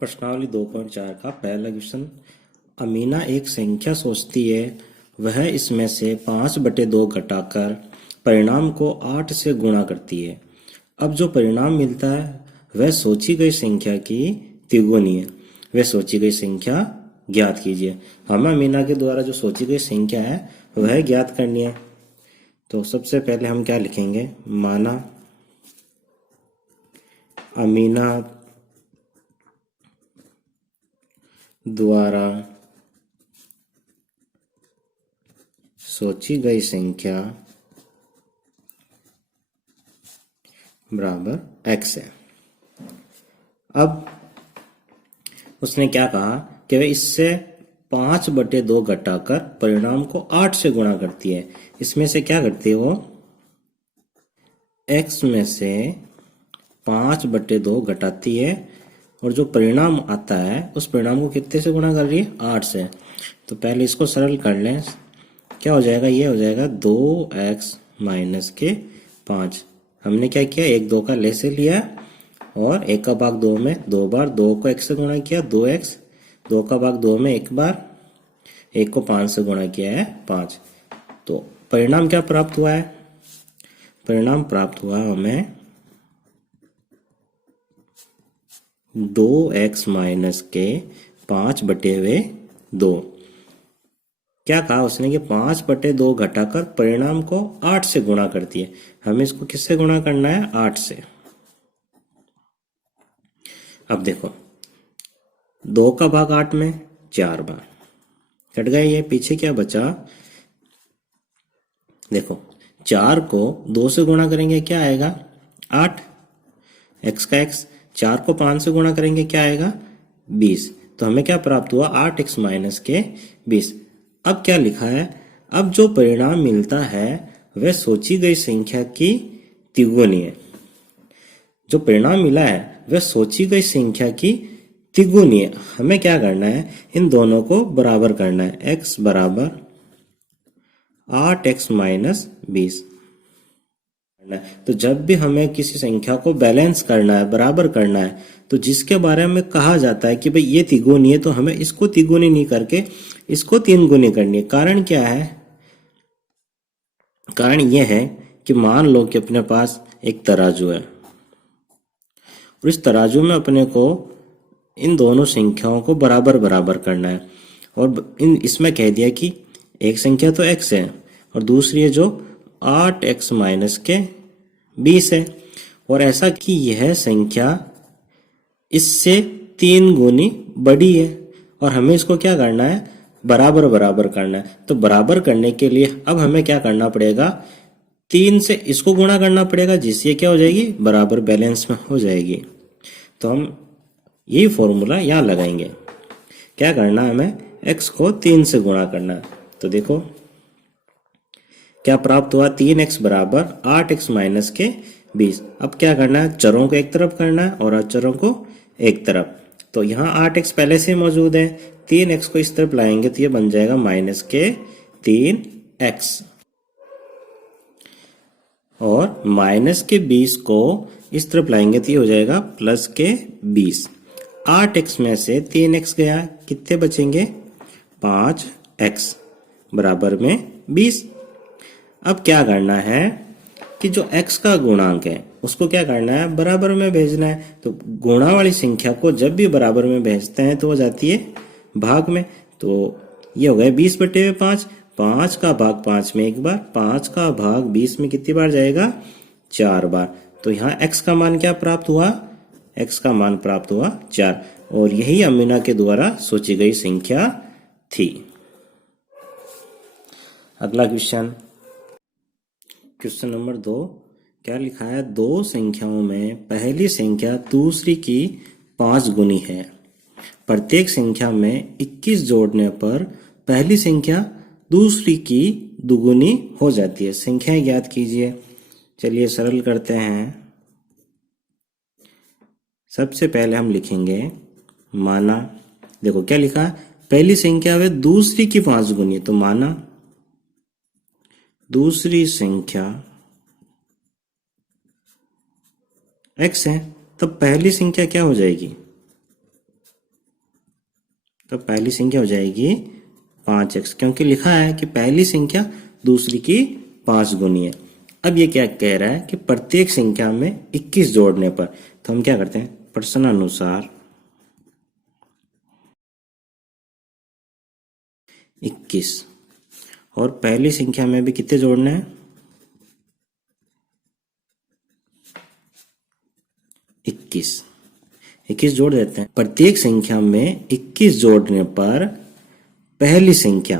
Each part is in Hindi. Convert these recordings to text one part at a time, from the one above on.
प्रश्नावली 2.4 का पहला क्वेश्चन। अमीना एक संख्या सोचती है, वह इसमें से 5/2 घटाकर परिणाम को 8 से गुणा करती है। अब जो परिणाम मिलता है वह सोची गई संख्या की तिगुनी है। वह सोची गई संख्या ज्ञात कीजिए। हमें अमीना के द्वारा जो सोची गई संख्या है वह ज्ञात करनी है। तो सबसे पहले हम क्या लिखेंगे, माना अमीना द्वारा सोची गई संख्या बराबर x है। अब उसने क्या कहा कि वह इससे 5/2 घटाकर परिणाम को 8 से गुणा करती है। इसमें से क्या करती है वो, x में से 5/2 घटाती है और जो परिणाम आता है उस परिणाम को कितने से गुणा कर रही है, 8 से। तो पहले इसको सरल कर लें, क्या हो जाएगा, ये हो जाएगा 2x माइनस के 5। हमने क्या किया, 1 2 का ले से लिया और 1 का भाग 2 में 2 बार, 2 को 1 से गुणा किया 2x, 2 का भाग 2 में 1 बार, 1 को 5 से गुणा किया है 5। तो परिणाम क्या प्राप्त हुआ है, परिणाम प्राप्त हुआ हमें 2x माइनस के 5/2। क्या कहा उसने कि 5/2 घटाकर परिणाम को 8 से गुणा करती है। हमें इसको किससे गुणा करना है, 8 से। अब देखो 2 का भाग 8 में 4 बार कट गए, ये पीछे क्या बचा, देखो 4 को 2 से गुणा करेंगे क्या आएगा, 8, x का x, 4 को 5 से गुणा करेंगे क्या आएगा, 20। तो हमें क्या प्राप्त हुआ, 8x माइनस के 20। अब क्या लिखा है, अब जो परिणाम मिलता है वह सोची गई संख्या की तिगुनी है। जो परिणाम मिला है वह सोची गई संख्या की तिगुनी है। हमें क्या करना है, इन दोनों को बराबर करना है। x बराबर 8x माइनस 20। तो जब भी हमें किसी संख्या को बैलेंस करना है, बराबर करना है, तो जिसके बारे में कहा जाता है कि भाई ये तिगुनी है, तो हमें इसको तिगुनी नहीं करके इसको 3 गुनी करनी है। कारण क्या है, कारण यह है कि मान लो कि अपने पास एक तराजू है और इस तराजू में अपने को इन दोनों संख्याओं को बराबर बराबर करना है। और इसमें कह दिया कि एक संख्या तो x है और दूसरी है जो 8x माइनस के 20 है, और ऐसा कि यह संख्या इससे 3 गुनी बड़ी है और हमें इसको क्या करना है, बराबर बराबर करना है। तो बराबर करने के लिए अब हमें क्या करना पड़ेगा, 3 से इसको गुणा करना पड़ेगा, जिससे क्या हो जाएगी, बराबर बैलेंस में हो जाएगी। तो हम यही फॉर्मूला यहाँ लगाएंगे। क्या करना है, हमें x को 3 से गुणा करना है। तो देखो क्या प्राप्त हुआ, 3x बराबर 8x माइनस के 20। अब क्या करना है, चरों को एक तरफ करना है और अचरों को एक तरफ। तो यहाँ 8x पहले से मौजूद है, 3x को इस तरफ लाएंगे तो ये बन जाएगा माइनस के 3x, और माइनस के 20 को इस तरफ लाएंगे तो ये हो जाएगा प्लस के 20। 8x में से 3x गया, कितने बचेंगे, 5x बराबर में 20। अब क्या करना है कि जो x का गुणांक है उसको क्या करना है, बराबर में भेजना है। तो गुणा वाली संख्या को जब भी बराबर में भेजते हैं तो हो जाती है भाग में। तो ये हो गया 20/5, 5 का भाग 5 में 1 बार, 5 का भाग 20 में कितनी बार जाएगा, 4 बार। तो यहाँ x का मान क्या प्राप्त हुआ, x का मान प्राप्त हुआ 4, और यही अमीना के द्वारा सोची गई संख्या थी। अगला क्वेश्चन, क्वेश्चन नंबर 2। क्या लिखा है, 2 संख्याओं में पहली संख्या दूसरी की 5 गुनी है। प्रत्येक संख्या में 21 जोड़ने पर पहली संख्या दूसरी की दुगुनी हो जाती है। संख्याएं ज्ञात कीजिए। चलिए सरल करते हैं। सबसे पहले हम लिखेंगे, माना, देखो क्या लिखा है, पहली संख्या है दूसरी की 5 गुनी, तो माना दूसरी संख्या x है, तब पहली संख्या क्या हो जाएगी, तो पहली संख्या हो जाएगी 5x, क्योंकि लिखा है कि पहली संख्या दूसरी की 5 गुनी है। अब ये क्या कह रहा है कि प्रत्येक संख्या में 21 जोड़ने पर, तो हम क्या करते हैं, प्रश्नानुसार 21, और पहली संख्या में भी कितने जोड़ने हैं, 21 जोड़ देते हैं। प्रत्येक संख्या में 21 जोड़ने पर पहली संख्या,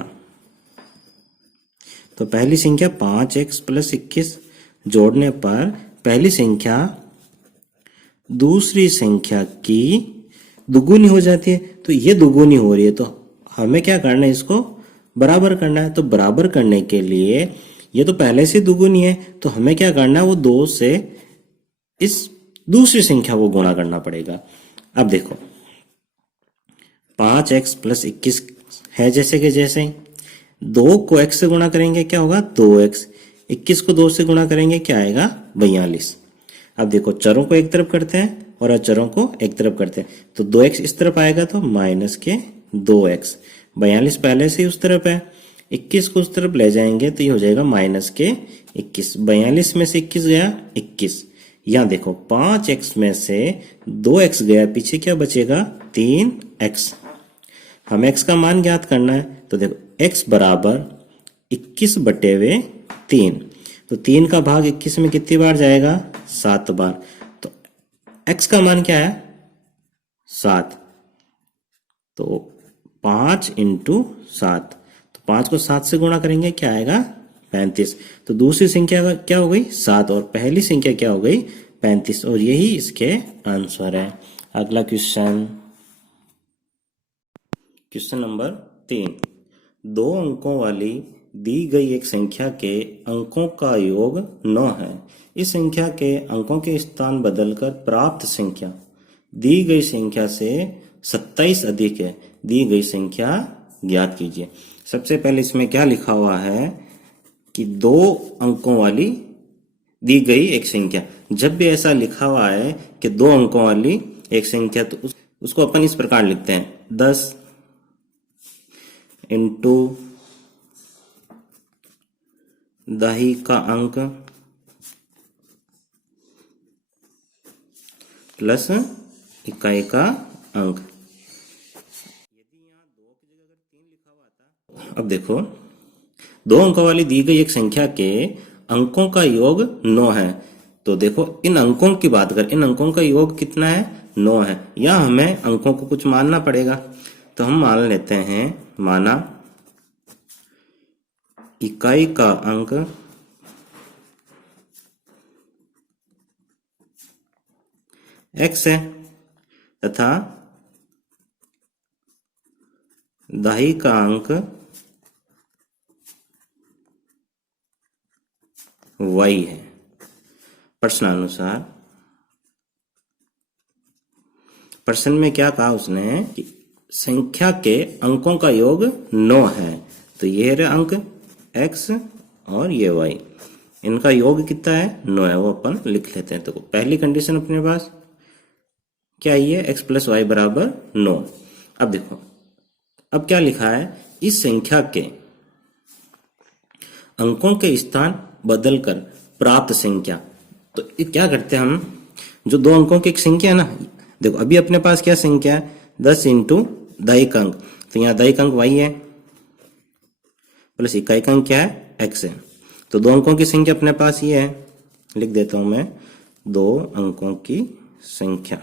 तो पहली संख्या 5x प्लस 21 जोड़ने पर पहली संख्या दूसरी संख्या की दुगुनी हो जाती है। तो ये दुगुनी हो रही है, तो हमें क्या करना है, इसको बराबर करना है। तो बराबर करने के लिए, ये तो पहले से दुगुनी है, तो हमें क्या करना है, वो 2 से इस दूसरी संख्या को गुणा करना पड़ेगा। अब देखो 5x प्लस 21 है जैसे कि जैसे ही, 2 को x से गुणा करेंगे क्या होगा, 2x, 21 को 2 से गुणा करेंगे क्या आएगा, 42। अब देखो चरों को एक तरफ करते हैं और अचरों को एक तरफ करते हैं, तो 2x इस तरफ आएगा तो माइनस के 2x, 42 पहले से ही उस तरफ है, 21 को उस तरफ ले जाएंगे तो ये हो जाएगा माइनस के 21, 42 में से 21 गया 21। यहाँ देखो 5x में से 2x गया, पीछे क्या बचेगा, 3x। हमें x का मान ज्ञात करना है, तो देखो x बराबर 21/3, तो 3 का भाग 21 में कितनी बार जाएगा, 7 बार। तो x का मान क्या है, 7, तो 5 × 7, तो 5 को 7 से गुणा करेंगे क्या आएगा, 35। तो दूसरी संख्या क्या हो गई, 7, और पहली संख्या क्या हो गई, 35, और यही इसके आंसर है। अगला क्वेश्चन नंबर 3, 2 अंकों वाली दी गई एक संख्या के अंकों का योग 9 है। इस संख्या के अंकों के स्थान बदलकर प्राप्त संख्या दी गई संख्या से 27 अधिक है, दी गई संख्या ज्ञात कीजिए। सबसे पहले इसमें क्या लिखा हुआ है कि 2 अंकों वाली दी गई एक संख्या। जब भी ऐसा लिखा हुआ है कि 2 अंकों वाली एक संख्या, तो उसको अपन इस प्रकार लिखते हैं, 10 इंटू दही का अंक प्लस इकाई का अंक। अब देखो 2 अंकों वाली दी गई एक संख्या के अंकों का योग 9 है, तो देखो इन अंकों की बात कर, इन अंकों का योग कितना है, 9 है। या हमें अंकों को कुछ मानना पड़ेगा, तो हम मान लेते हैं, माना इकाई का अंक x है तथा दही का अंक y है। प्रश्नानुसार, प्रश्न में क्या कहा उसने कि संख्या के अंकों का योग 9 है, तो ये रहे अंक x और ये y, इनका योग कितना है, 9 है, वो अपन लिख लेते हैं। तो पहली कंडीशन अपने पास क्या है, x प्लस वाई बराबर 9। अब देखो अब क्या लिखा है, इस संख्या के अंकों के स्थान बदलकर प्राप्त संख्या। तो क्या करते हैं हम, जो 2 अंकों की एक संख्या है ना, देखो अभी अपने पास क्या संख्या है, 10 इंटू दही का अंक, तो यहाँ दही का अंक y है प्लस इकाई का अंक क्या है, x है। तो 2 अंकों की संख्या अपने पास ये है, लिख देता हूं मैं, 2 अंकों की संख्या,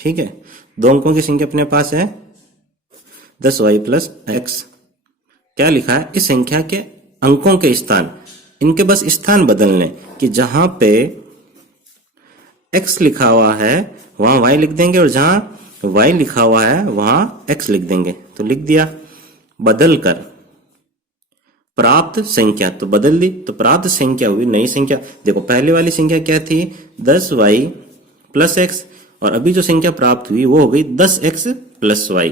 ठीक है। 2 अंकों की संख्या अपने पास है 10y प्लस x। क्या लिखा है, इस संख्या के अंकों के स्थान, इनके बस स्थान बदलने कि जहां पे x लिखा हुआ है वहां y लिख देंगे, और जहां y लिखा हुआ है वहां x लिख देंगे। तो लिख दिया, बदलकर प्राप्त संख्या, तो बदल दी, तो प्राप्त संख्या हुई नई संख्या। देखो पहले वाली संख्या क्या थी, 10y प्लस x, और अभी जो संख्या प्राप्त हुई वो हो गई 10x प्लस y।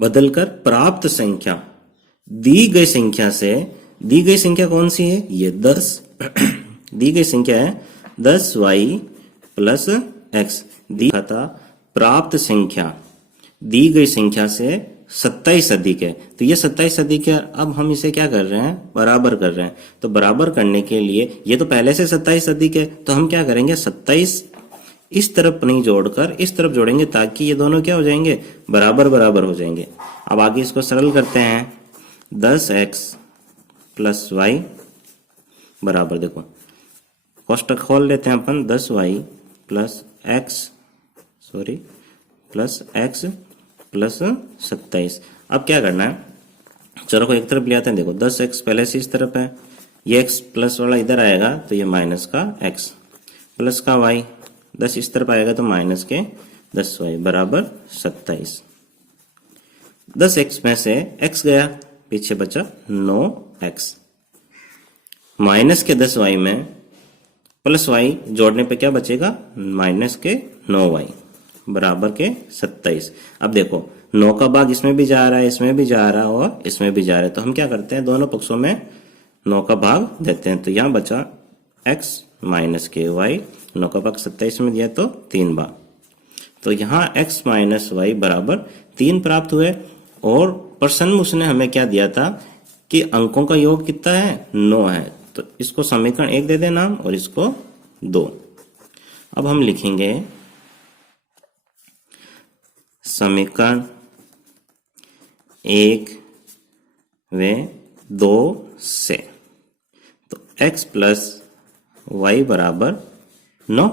बदलकर प्राप्त संख्या दी गई संख्या से, दी गई संख्या कौन सी है, ये 10 दी गई संख्या है 10y प्लस एक्स दी था प्राप्त संख्या दी गई संख्या से 27 अधिक है। तो ये 27 अधिक है, अब हम इसे क्या कर रहे हैं, बराबर कर रहे हैं। तो बराबर करने के लिए ये तो पहले से 27 अधिक है, तो हम क्या करेंगे 27 इस तरफ नहीं जोड़कर इस तरफ जोड़ेंगे ताकि ये दोनों क्या हो जाएंगे, बराबर बराबर हो जाएंगे। अब आगे इसको सरल करते हैं। 10x प्लस वाई बराबर, देखो कोष्टक खोल लेते हैं अपन, 10y प्लस एक्स प्लस 27। अब क्या करना है, चलो को एक तरफ ले आते हैं। देखो 10x पहले से इस तरफ है, ये x प्लस वाला इधर आएगा तो ये माइनस का x प्लस का y, 10 इस तरफ आएगा तो माइनस के 10y बराबर 27। 10x में से x गया, पीछे बचा 9x। माइनस के 10y में प्लस y जोड़ने पे क्या बचेगा, माइनस के 9y बराबर के 27। अब देखो 9 का भाग इसमें भी जा रहा है, इसमें भी जा रहा है और इसमें भी जा रहा है, तो हम क्या करते हैं दोनों पक्षों में 9 का भाग देते हैं। तो यहाँ बचा x माइनस के y, 9 का भाग 27 में दिया तो 3 बार, तो यहाँ x माइनस वाई बराबर 3 प्राप्त हुए। और प्रश्न में उसने हमें क्या दिया था कि अंकों का योग कितना है, 9 है। तो इसको समीकरण 1 दे दे नाम और इसको 2। अब हम लिखेंगे समीकरण 1 व 2 से, तो x प्लस वाई बराबर 9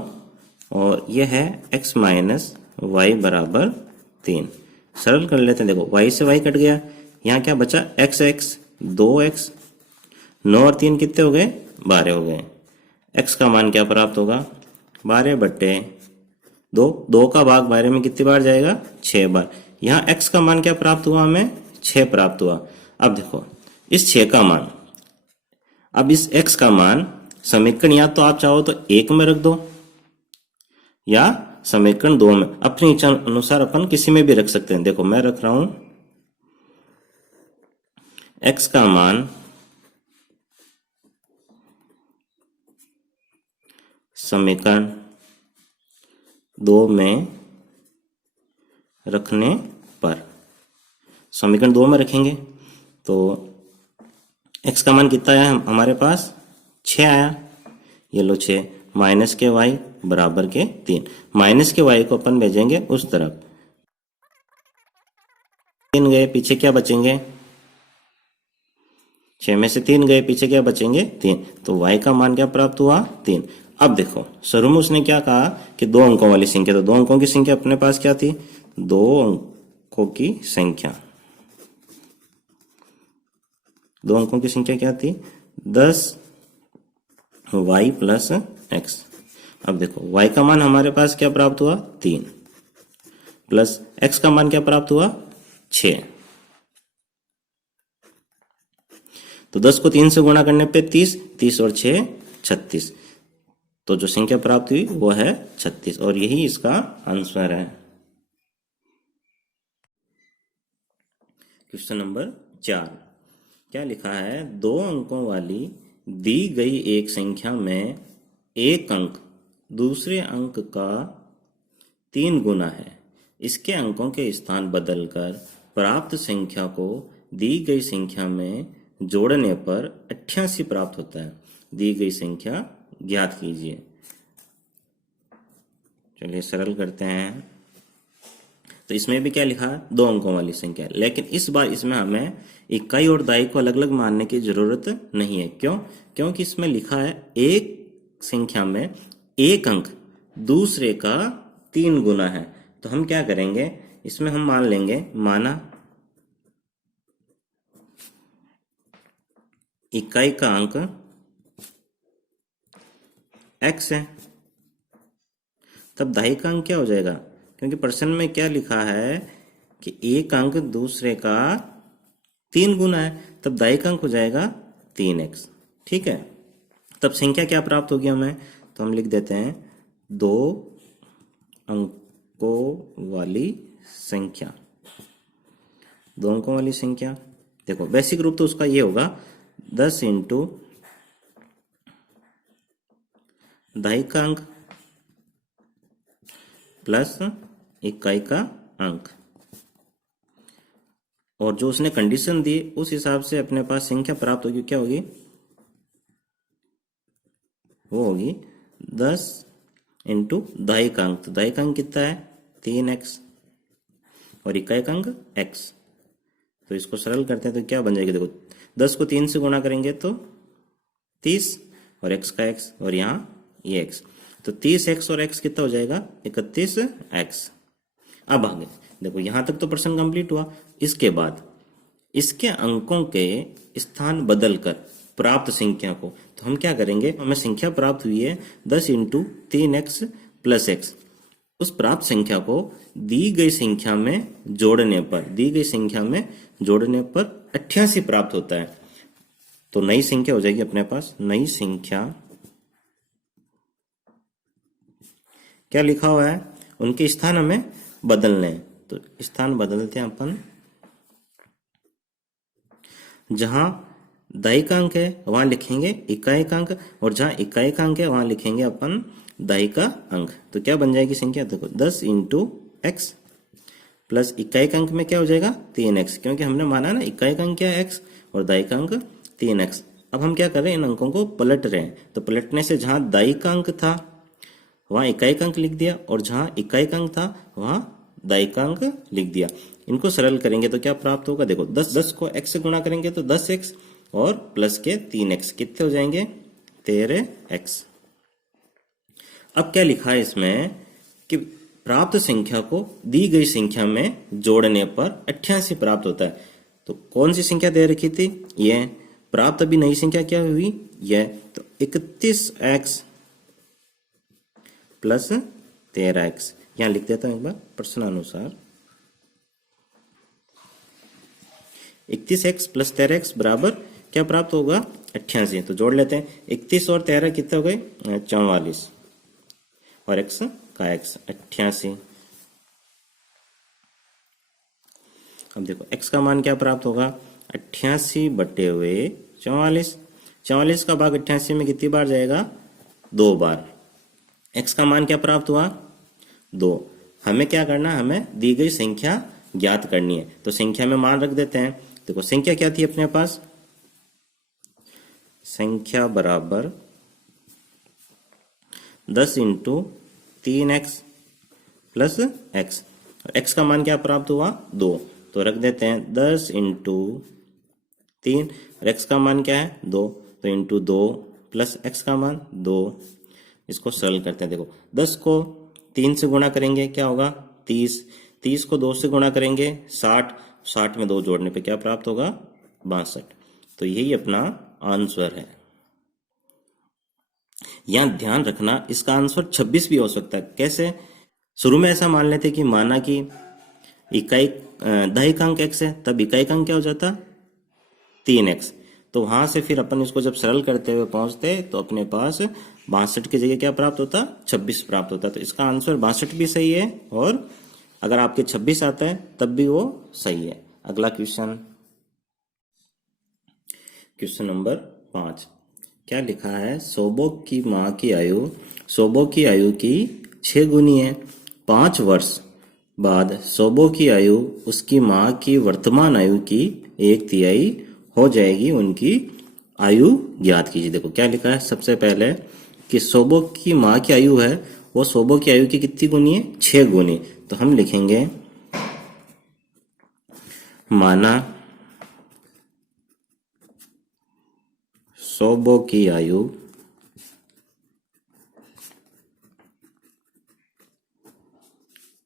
और यह है x माइनस वाई बराबर 3। सरल कर लेते हैं। देखो y से y कट गया, यहाँ क्या बचा x 2x, 9 और 3 कितने हो गए, 12 हो गए। x का मान क्या प्राप्त होगा, 12 बट्टे 2, 2 का भाग 12 में कितनी बार जाएगा, 6 बार। यहाँ x का मान क्या प्राप्त हुआ, हमें 6 प्राप्त हुआ। अब देखो इस 6 का मान, अब इस x का मान समीकरण या तो आप चाहो तो 1 में रख दो या समीकरण 2 में, अपनी इच्छा अनुसार अपन किसी में भी रख सकते हैं। देखो मैं रख रहा हूं x का मान समीकरण 2 में रखने पर, समीकरण 2 में रखेंगे तो x का मान कितना आया हमारे पास, 6 आया। ये लो 6 माइनस के y बराबर के 3, माइनस के y को अपन भेजेंगे उस तरफ, 3 गए पीछे क्या बचेंगे, 6 में से 3 गए पीछे क्या बचेंगे, 3। तो y का मान क्या प्राप्त हुआ, 3। अब देखो शुरू में उसने क्या कहा कि 2 अंकों वाली संख्या, तो 2 अंकों की संख्या अपने पास क्या थी, 2 अंकों की संख्या, 2 अंकों की संख्या क्या थी, 10y प्लस x। अब देखो y का मान हमारे पास क्या प्राप्त हुआ, 3 प्लस x का मान क्या प्राप्त हुआ, 6। तो 10 को 3 से गुणा करने पे 30, 30 और 6 36, तो जो संख्या प्राप्त हुई वो है 36 और यही इसका आंसर है। क्वेश्चन नंबर 4 क्या लिखा है, 2 अंकों वाली दी गई एक संख्या में एक अंक दूसरे अंक का 3 गुना है। इसके अंकों के स्थान बदलकर प्राप्त संख्या को दी गई संख्या में जोड़ने पर 88 प्राप्त होता है। दी गई संख्या ज्ञात कीजिए। चलिए सरल करते हैं। तो इसमें भी क्या लिखा है, 2 अंकों वाली संख्या, लेकिन इस बार इसमें हमें इकाई और दाई को अलग अलग मानने की जरूरत नहीं है। क्यों, क्योंकि इसमें लिखा है एक संख्या में एक अंक दूसरे का 3 गुना है। तो हम क्या करेंगे, इसमें हम मान लेंगे, माना इकाई का अंक x है, तब दाई का अंक क्या हो जाएगा, क्योंकि प्रश्न में क्या लिखा है कि एक अंक दूसरे का 3 गुना है, तब दाई का अंक हो जाएगा 3x। ठीक है, तब संख्या क्या प्राप्त होगी हमें, तो हम लिख देते हैं 2 अंकों वाली संख्या। 2 अंकों वाली संख्या, देखो बेसिक रूप तो उसका ये होगा 10 इंटू दाई का अंक प्लस इकाई का अंक, और जो उसने कंडीशन दी उस हिसाब से अपने पास संख्या प्राप्त होगी। क्या होगी? वो होगी 10 इंटू दाई का अंक। तो दाई का अंक कितना है? 3x, और इकाई का अंक x। तो इसको सरल करते हैं तो क्या बन जाएगी? देखो 10 को 3 से गुणा करेंगे तो 30, और x का x, और यहाँ ये x। तो 30x और x कितना हो जाएगा? 31x। अब आगे देखो, यहां तक तो प्रश्न कंप्लीट हुआ। इसके बाद इसके अंकों के स्थान बदलकर प्राप्त संख्या को, तो हम क्या करेंगे? हमें संख्या प्राप्त हुई है 10 इंटू 3x प्लस x। उस प्राप्त संख्या को दी गई संख्या में जोड़ने पर, दी गई संख्या में जोड़ने पर 88 प्राप्त होता है। तो नई संख्या हो जाएगी अपने पास। नई संख्या क्या लिखा हुआ है? उनके स्थान हमें बदलने हैं। तो स्थान बदलते हैं अपन। जहां दाई का अंक है वहां लिखेंगे इकाई का अंक, और जहां इकाई का अंक है वहां लिखेंगे अपन दाई का अंक। तो क्या बन जाएगी संख्या? देखो 10 इंटू एक्स प्लस इकाई का अंक में क्या हो जाएगा? 3x, क्योंकि हमने माना ना इकाई का अंक क्या है? x, और दाई का अंक 3x। अब हम क्या कर रहे हैं? इन अंकों को पलट रहे हैं। तो पलटने से जहां दाई का अंक था वहां इकाई का अंक लिख दिया, और जहां इकाई का अंक था वहां दाई का अंक लिख दिया। इनको सरल करेंगे तो क्या प्राप्त होगा? देखो 10 को x से गुणा करेंगे तो 10x, और प्लस के 3x कितने हो जाएंगे? 13x। अब क्या लिखा है इसमें कि प्राप्त संख्या को दी गई संख्या में जोड़ने पर 88 प्राप्त होता है। तो कौन सी संख्या दे रखी थी? यह प्राप्त अभी नई संख्या क्या हुई? यह। तो 31x प्लस 13x, यहां लिख देता हूं एक बार प्रश्नानुसार। 31x प्लस 13x बराबर क्या प्राप्त होगा? 88। तो जोड़ लेते हैं। 31 और 13 कितने हो गए? 44, और x का x 88। अब देखो x का मान क्या प्राप्त होगा? 88 बटे हुए 44। 44 का भाग 88 में कितनी बार जाएगा? 2 बार। x का मान क्या प्राप्त हुआ? 2। हमें क्या करना है? हमें दी गई संख्या ज्ञात करनी है। तो संख्या में मान रख देते हैं। देखो संख्या क्या थी अपने पास? संख्या बराबर 10 into 3x plus x। x का मान क्या प्राप्त हुआ? 2। तो रख देते हैं 10 इंटू 3, और x का मान क्या है? 2। तो इंटू 2 प्लस x का मान 2। इसको सरल करते हैं। देखो 10 को 3 से गुणा करेंगे क्या होगा? 30। 30 को 2 से गुणा करेंगे 60। 60 में 2 जोड़ने पे क्या प्राप्त होगा? 62। तो यही अपना आंसर है। यहां ध्यान रखना, इसका आंसर 26 भी हो सकता है। कैसे? शुरू में ऐसा मान लेते कि माना कि इकाई दाई का अंक x है, तब इकाई का अंक क्या हो जाता? 3x। तो वहां से फिर अपन इसको जब सरल करते हुए पहुंचते तो अपने पास 62 की जगह क्या प्राप्त होता? 26 प्राप्त होता। तो इसका आंसर 62 भी सही है, और अगर आपके 26 आता है तब भी वो सही है। अगला क्वेश्चन, क्वेश्चन नंबर 5। क्या लिखा है? सोबो की माँ की आयु, सोबो की आयु की 6 गुनी है। 5 वर्ष बाद सोबो की आयु उसकी माँ की वर्तमान आयु की 1/3 हो जाएगी। उनकी आयु ज्ञात कीजिए। देखो क्या लिखा है? सबसे पहले कि सोबो की माँ की आयु है, वो सोबो की आयु की कितनी गुनी है? 6 गुनी। तो हम लिखेंगे माना सोबो की आयु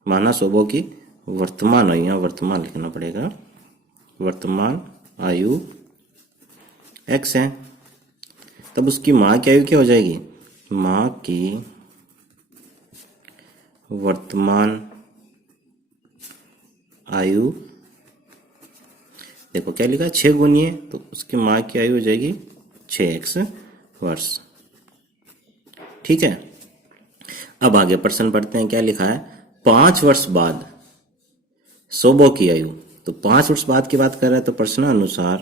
माना सोबो की वर्तमान आयु, यहाँ वर्तमान लिखना पड़ेगा, वर्तमान आयु x है। तब उसकी माँ की आयु क्या हो जाएगी? माँ की वर्तमान आयु, देखो क्या लिखा है? 6 गुनी है, तो उसकी माँ की आयु हो जाएगी 6x वर्ष। ठीक है। अब आगे प्रश्न पढ़ते हैं। क्या लिखा है? 5 वर्ष बाद सोबो की आयु। तो 5 वर्ष बाद की बात कर रहा है, तो प्रश्न अनुसार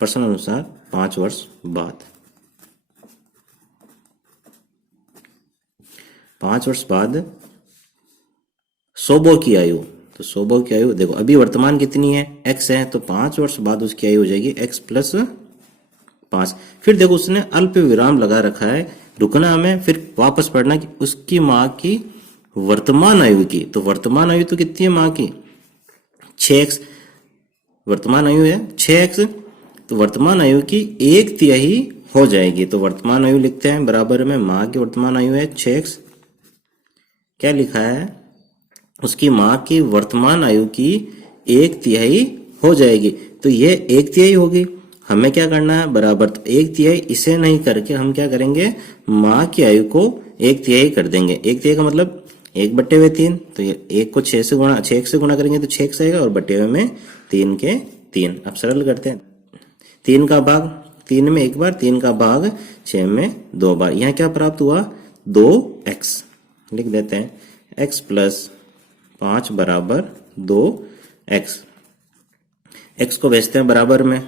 प्रश्न अनुसार 5 वर्ष बाद 5 वर्ष बाद सोबो की आयु, तो सोबो की आयु देखो अभी वर्तमान कितनी है, x है, तो 5 वर्ष बाद उसकी आयु हो जाएगी x प्लस 5। फिर देखो उसने अल्प विराम लगा रखा है, रुकना हमें, फिर वापस पढ़ना कि उसकी माँ की वर्तमान आयु की, तो वर्तमान आयु तो कितनी है माँ की 6x, वर्तमान आयु है 6x, तो वर्तमान आयु की 1/3 हो जाएगी। तो वर्तमान आयु लिखते हैं बराबर में माँ की वर्तमान आयु है 6x, क्या लिखा है, उसकी माँ की वर्तमान आयु की 1/3 हो जाएगी, तो ये 1/3 होगी। हमें क्या करना है बराबर, तो 1/3 इसे नहीं करके हम क्या करेंगे, माँ की आयु को 1/3 कर देंगे। 1/3 का मतलब 1/3, तो ये 1 को 6 से गुणा करेंगे तो 6x आएगा, और बटे हुए में 3 के 3। अब सरल करते हैं, 3 का भाग 3 में 1 बार, 3 का भाग 6 में 2 बार, यहाँ क्या प्राप्त हुआ 2x, लिख देते हैं x प्लस 5 बराबर 2x, x को भेजते हैं बराबर में,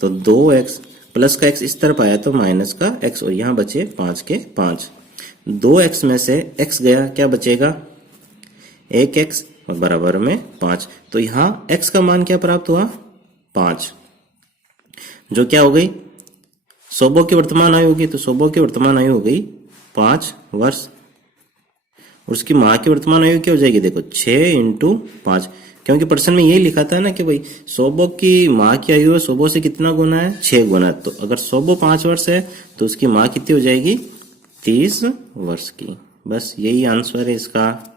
तो 2x प्लस का x इस तरफ आया तो माइनस का x, और यहाँ बचे 5 के 5, 2x में से x गया, क्या बचेगा 1x, और बराबर में 5, तो यहाँ x का मान क्या प्राप्त हुआ 5, जो क्या हो गई सोबो की वर्तमान आयु होगी, तो सोबो की वर्तमान आयु हो गई 5 वर्ष, और उसकी माँ की वर्तमान आयु क्या हो जाएगी, देखो 6 × 5, क्योंकि प्रश्न में यही लिखा था ना कि भाई सोबो की माँ की आयु है सोबो से कितना गुना है 6 गुना, तो अगर सोबो 5 वर्ष है तो उसकी माँ कितनी हो जाएगी 30 वर्ष की। बस यही आंसर है इसका।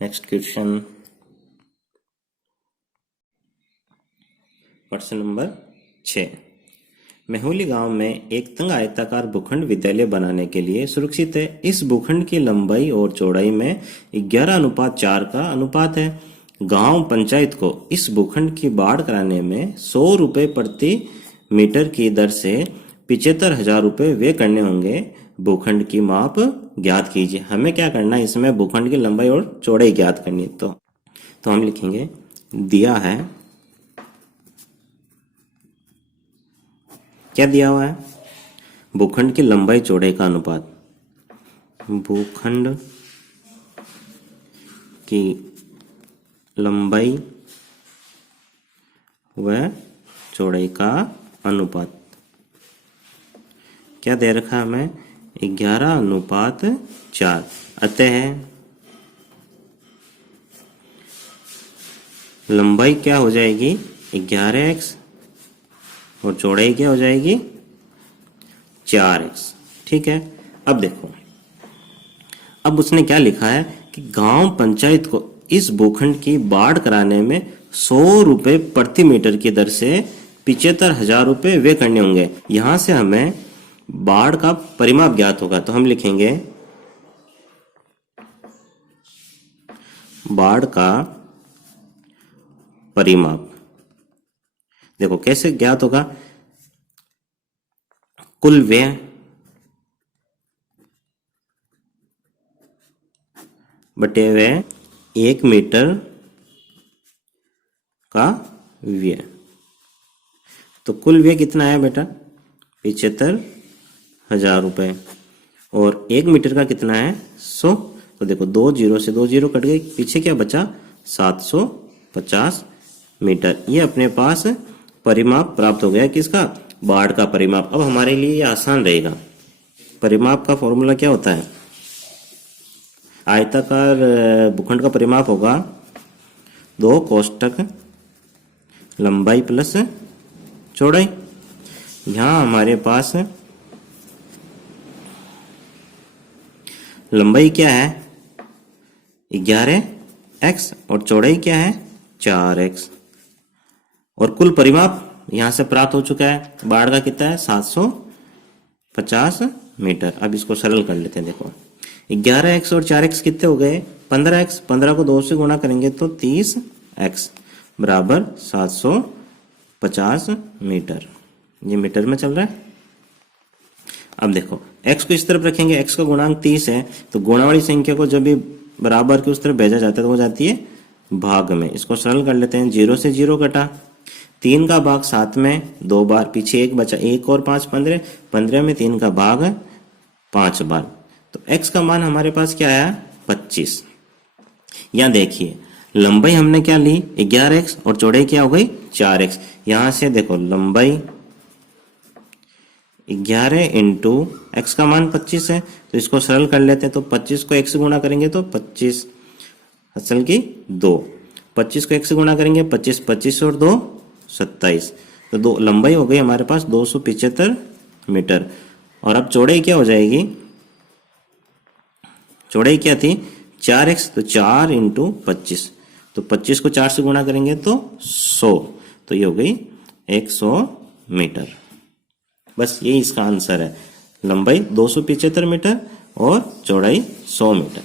नेक्स्ट क्वेश्चन, प्रश्न नंबर 6, मेहुली गांव में एक तंग आयताकार भूखंड विद्यालय बनाने के लिए सुरक्षित है। इस भूखंड की लंबाई और चौड़ाई में 11:4 का अनुपात है। गांव पंचायत को इस भूखंड की बाढ़ कराने में 100 रुपए प्रति मीटर की दर से 75,000 रुपए व्यय करने होंगे। भूखंड की माप ज्ञात कीजिए। हमें क्या करना है, इसमें भूखंड की लंबाई और चौड़ाई ज्ञात करनी है। तो हम लिखेंगे दिया है, क्या दिया हुआ है, भूखंड की लंबाई चौड़ाई का अनुपात, भूखंड की लंबाई व चौड़ाई का अनुपात क्या दे रखा हमें 11:4। अतः लंबाई क्या हो जाएगी 11x और चौड़ाई क्या हो जाएगी 4x। ठीक है, अब देखो, अब उसने क्या लिखा है कि गांव पंचायत को इस भूखंड की बाढ़ कराने में 100 रुपए प्रति मीटर की दर से 75,000 रुपए व्यय करने होंगे। यहां से हमें बाढ़ का परिमाप ज्ञात होगा, तो हम लिखेंगे बाढ़ का परिमाप। देखो कैसे ज्ञात होगा, कुल व्यय बटे व्यय 1 मीटर का व्यय। तो कुल व्यय कितना है बेटा 75,000 रुपए, और 1 मीटर का कितना है 100। तो देखो 2 जीरो से 2 जीरो कट गई, पीछे क्या बचा 750 मीटर। ये अपने पास परिमाप प्राप्त हो गया किसका, बाढ़ का परिमाप। अब हमारे लिए ये आसान रहेगा। परिमाप का फॉर्मूला क्या होता है, आयताकार भूखंड का परिमाप होगा 2 कोष्टक लंबाई प्लस चौड़ाई। यहां हमारे पास लंबाई क्या है 11x और चौड़ाई क्या है 4x, और कुल परिमाप यहां से प्राप्त हो चुका है। बाढ़ का कितना है 750 मीटर। अब इसको सरल कर लेते हैं। देखो 11x और 4x कितने हो गए 15x, 15 को 2 से गुणा करेंगे तो 30x बराबर 750 मीटर। ये मीटर में चल रहा है। अब देखो x को इस तरफ रखेंगे, x का गुणांक 30 है, तो गुणा वाली संख्या को जब भी बराबर के उस तरफ भेजा जाता है तो वो जाती है भाग में। इसको सरल कर लेते हैं, 0 से 0 कटा, 3 का भाग 7 में 2 बार, पीछे 1 बचा, 1 और 5 15, 15 में 3 का भाग 5 बार, तो x का मान हमारे पास क्या आया 25। यहां देखिए लंबाई हमने क्या ली 11x और चौड़ाई क्या हो गई 4x। यहां से देखो लंबाई 11 इंटू एक्स का मान 25 है, तो इसको सरल कर लेते हैं। तो 25 को x से गुणा करेंगे तो 25 असल की 2, 25 को x से गुणा करेंगे 25 25 और 2 27, तो दो लंबाई हो गई हमारे पास 275 मीटर। और अब चौड़ाई क्या हो जाएगी, चौड़ाई क्या थी 4x, तो 4 इंटू 25, तो 25 को 4 से गुणा करेंगे तो 100, तो ये हो गई 100 मीटर। बस यही इसका आंसर है, लंबाई 275 मीटर और चौड़ाई 100 मीटर।